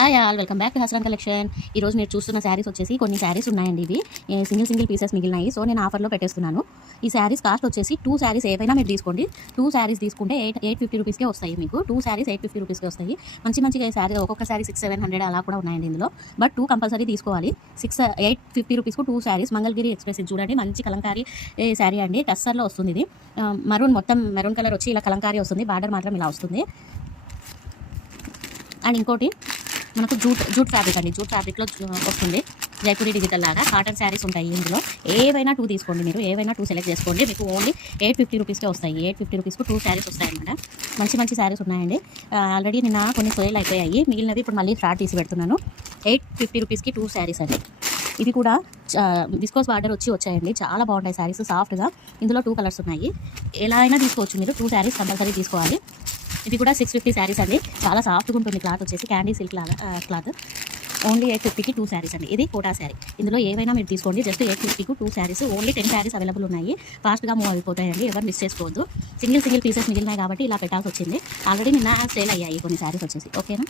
Hi all, welcome back to Hasaran collection. ఈరోజు మీరు చూస్తున్న శారీస్ వచ్చేసి కొన్ని శారీస్ ఉన్నాయండి. ఇవి సింగిల్ పీసెస్ మిగిలినాయి. సో నేను ఆఫర్లో పెట్టేస్తున్నాను. ఈ శారీస్ కాస్ట్ వచ్చేసి 2 శారీస్ ఏవైనా మీరు తీసుకోండి. 2 శారీస్ తీసుకుంటే 850 రూపీస్కే వస్తాయి. మీకు 2 శారీస్ 850 రూపీస్కే వస్తాయి. మంచిగా ఈ శారీ ఒక్కొక్క శారీ 600-700 అలా కూడా ఉన్నాయండి ఇందులో. బట్ 2 కంపల్సరీ తీసుకోవాలి. 850 రూపీస్కు 2 శారీస్. మంగళగిరి ఎక్స్ప్రెస్ చూడండి, మంచి కలంకారీ శారీ అండి. టస్సర్లో వస్తుంది ఇది. మొత్తం మెరూన్ కలర్ వచ్చి ఇలా కలంకారీ వస్తుంది. బార్డర్ మాత్రం ఇలా వస్తుంది. అండ్ ఇంకోటి మనకు జూట్ ఫ్యాబ్రిక్ అండి. జూట్ ఫ్యాబ్రిక్లో వస్తుంది. జైపూరి డిజిటల్ లాగా కాటన్ శారీస్ ఉంటాయి ఇందులో. ఏవైనా 2 తీసుకోండి. మీరు ఏవైనా 2 సెలెక్ట్ చేసుకోండి. మీకు ఓన్లీ 850 రూపీస్కే వస్తాయి. 850 రూపీస్కు 2 శారీస్ వస్తాయన్నమాట. మంచి శారీస్ ఉన్నాయండి. ఆల్రెడీ నిన్న కొన్ని సేల్ అయిపోయాయి. మిగిలినవి ఇప్పుడు మళ్ళీ ఫ్రాడ్ తీసి పెడుతున్నాను. 850 రూపీస్కి 2 శారీస్ అండి. ఇవి కూడా విస్కోస్ బార్డర్ వచ్చాయండి. చాలా బాగుంటాయి శారీస్, సాఫ్ట్గా. ఇందులో 2 కలర్స్ ఉన్నాయి. ఎలా అయినా తీసుకోవచ్చు మీరు. 2 శారీస్ కంపల్సరీ తీసుకోవాలి. ఇది కూడా 650 శారీస్ అండి. చాలా సాఫ్ట్గా ఉంటుంది. క్లాత్ వచ్చేసి క్యాండీ సిల్క్ లాగా క్లాత్. ఓన్లీ 850కి 2 శారీస్ అండి. ఇది కోటా శారీ. ఇందులో ఏవైనా మీరు తీసుకోండి. జస్ట్ 850కు 2 శారీస్. ఓన్లీ 10 శారీస్ అవైలబుల్ ఉన్నాయి. ఫాస్ట్గా మూవ్ అయిపోతాయండి. ఎవరు మిస్ చేసుకోవద్దు. సింగిల్ పీసెస్ మిగిలినాయి కాబట్టి ఇలా పెట్టాల్సి వచ్చింది. ఆల్రెడీ నిన్న సేల్ అయ్యాయి కొన్ని శారీస్ వచ్చేసి. ఓకేనా.